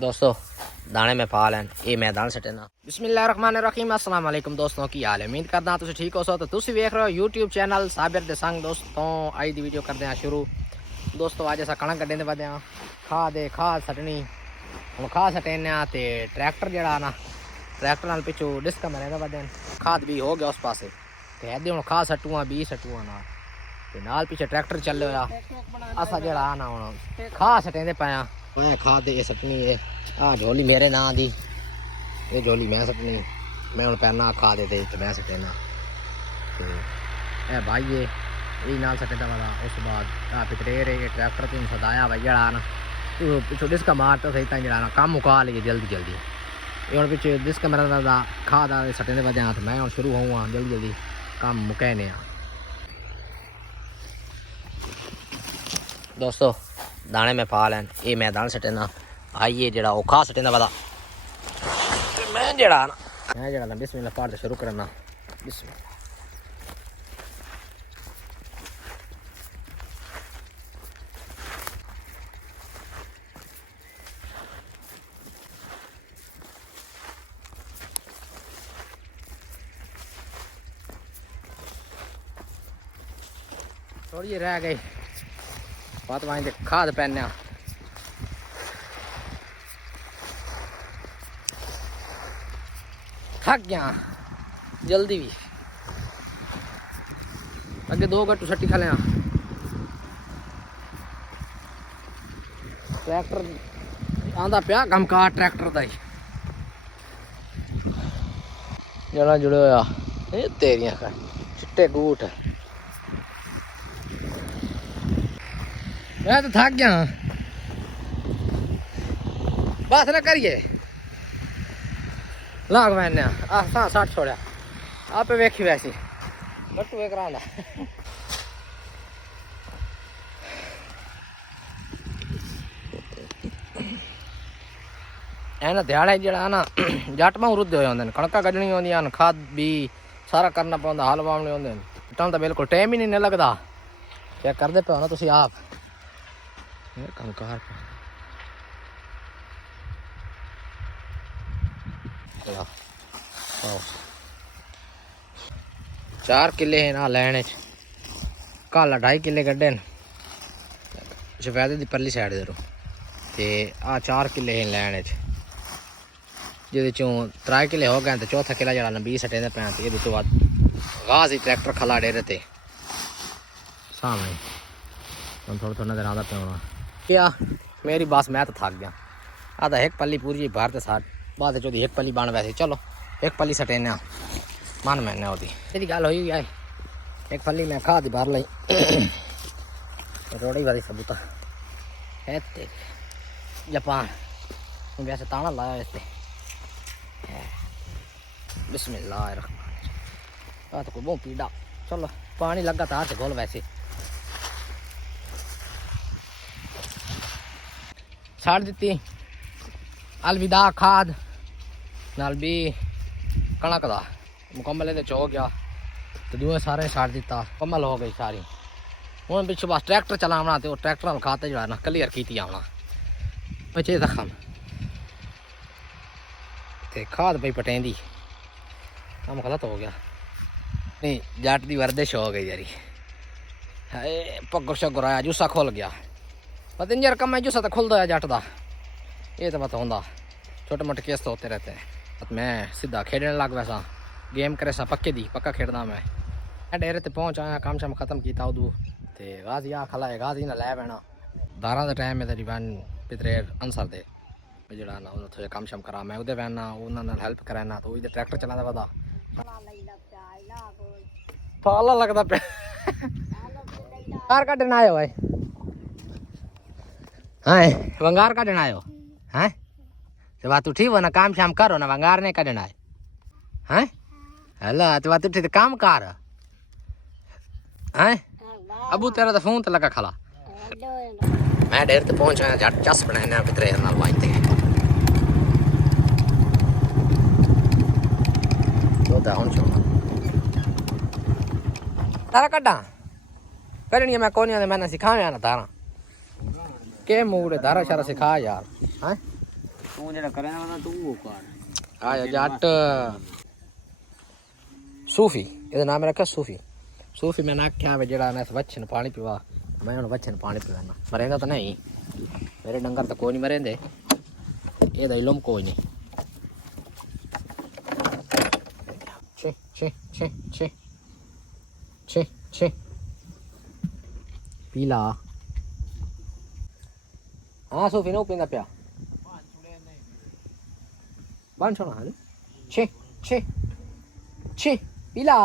दोस्तों दाने में पा लैन ये मैदान सटेना बिस्मिल्लाहिर्रहमानिर्रहीम अस्सलाम वालेकुम दोस्तों की हाल है। उम्मीद करदा तुसीं ठीक हो सो तो तुसीं वेख रहे हो यूट्यूब चैनल साबिर दे संग। दोस्तों आई दी वीडियो करदे हैं शुरू। दोस्तों अज अस कणक कड्ढने वधे हां खाद सटनी हुण खाद सटेने ते ट्रैक्टर जड़ा ना ट्रैक्टर नाल पिछू डिस्क मरेंदा वधे खाद भी हो गया उस पासे ते हेदे हुण खाद सटुआ बी सटुआ ना ते नाल पीछे ट्रैक्टर चल रहा असा जड़ा ना हुण खाद सटेंदे पाया मैं खाद ये सटनी है। आ झोली मेरे ना दी ये झोली मैं सटनी मैं हुण पैना खाद दे ते मैं सटेना ते ए भाई ये नाल सटेंदा वाला उस बाद आ पिटरेर ये ट्रैक्टर तीन सदाया भाई जड़ा ना तू पिछू डिस्क मार तो सही तां जड़ा ना काम मुका लिए जल्दी जल्दी ये हुण पिछे डिस्क मेरा दा खाद आ सटेंदे वधे हां मैं हुण शुरू होऊं जल्दी जल्दी काम मुकाने दोस्तों दाने में पा लैन ये मैदान सटेना आइए जड़ा औखा सटेंदा वाला मैं जड़ा ना बिस्मिल्लाह पार शुरू करना बिस्मिल्लाह। थोड़ी रह गई बात वहीं खाद पहने थक गया जल्दी भी अगे 2 गट्टू छट्टी खा लिया ट्रैक्टर आंदा पिया गमकार ट्रैक्टर का ही जना जुड़े होया ये तेरियां चिट्टे गूठ मैं तो थक गया बस ना करिए लाग मैंने हाँ 60 छोड़ा आप वेखी वैसी बट्टू एक रहा है ना ध्याड़ा जड़ा ना जट मां रुद्दे होए होंदे कणकां कड्ढनी होंदियां खाद भी सारा करना पौंदा हल वावने होंदे टन तो बिल्कुल टाइम ही नहीं लगदा चेक करदे पे हो ना तुसीं आप कणकार 4 किले है ना लैने कल 2.5 किले कड्ढे शफैदे दी परली साइड दे ते आ 4 किले हैं लैने जिहदे चों 3 किले हो गए ते चौथा किला जड़ा ना 20 सटेंदे पैन ते इहदे तो बाद गाज ही ट्रैक्टर खला डेरे ते सामने हम थोड़ा थोड़ा नजर आंदा पे होना क्या मेरी बस मैं तो थक गया आधा एक पल्ली पूरी भर ते साथ बाद चौथी एक पल्ली बन वैसे चलो एक पल्ली सटेने मन मैंने होती तेरी गल हुई है एक पल्ली मैं खा दी बाहर लाई रोड़ी वाली सबूता है ते जापान वैसे ताना लाया इससे बिस्मिल्लाह तो कोई बहुत पीड़ा चलो पानी लगा था हाथ गोल वैसे छाड़ दी अलविदा खाद नाल भी कणक का मुकम्मल ये हो गया तो दूए सारे छाड़ दिता मुकम्मल हो गई सारी हूँ पिछू बस ट्रैक्टर चलावना तो ट्रैक्टर नाल खाते जो ना क्लियर की आना बचे जखम ते खाद पई पटेंदी काम गलत हो गया नहीं जट की वर्दिश हो गई यारी पग्गर शग्गर आया जूसा खुल गया पता नहीं यार कम है जूसा तो खुलता है जट का ये तो पता होंगे छोटे मोटे केस तो होते रहते हैं। मैं सीधा खेलने लग वैसा गेम करे सा पक्का खेलना मैं डेरे ते पहुँच आया काम शाम खत्म किया उदू तो गाजी आ खला है गाजी ना लै पैना 12 का टाइम है तकरीबन पितरेर अंसर दे जड़ा ना उन्हें थोड़ा काम शाम करा मैं उदे पैना उन्होंने हेल्प कराना तो उधर ट्रैक्टर चलाना पता पाला लगता पे कार कड्ढन आयो भाई हाँ वंगार कड्ढन आयो हैं तो बात उठी वो ना काम शाम करो ना वंगार नहीं कड्ढन आए हैं हेलो तो बात उठी तो काम कर हैं अबू तेरा तो फोन तो लगा खला मैं डेर तो पहुंच आया जट चस बनाने पितरे नाल वाजते तो दाउन छोड़ तारा कड्डा करनी मैं कोनिया मैंने सिखाया ना तारा के मूड धारा शारा सिखा यार हैं ਤੂੰ ਜਿਹੜਾ ਕਰੇਗਾ ਨਾ ਤੂੰ ਉਹ ਕਰ ਆਇਆ ਜੱਟ सूफी ਇਹਦਾ ਨਾਮ ਰੱਖਿਆ सूफी सूफी मैं आख्या वे जेड़ा मैं वच्छन पानी पीवा मैं हुन वच्छन पानी पीवाना मरेंदा तो नहीं मेरे डंगर तो कोई नहीं मरेंदे ਇਹਦਾ ਇਲਮ ਕੋਈ ਨਹੀਂ ਛੇ ਛੇ ਛੇ ਛੇ ਛੇ ਛੇ ਪੀਲਾ ਹਾਂ सूफी ਨੂੰ ਪੀਂਦਾ ਪਿਆ ਬੰਦ ਛੋਣਾ ਹਾਂ ਛੇ ਛੇ ਛੇ pila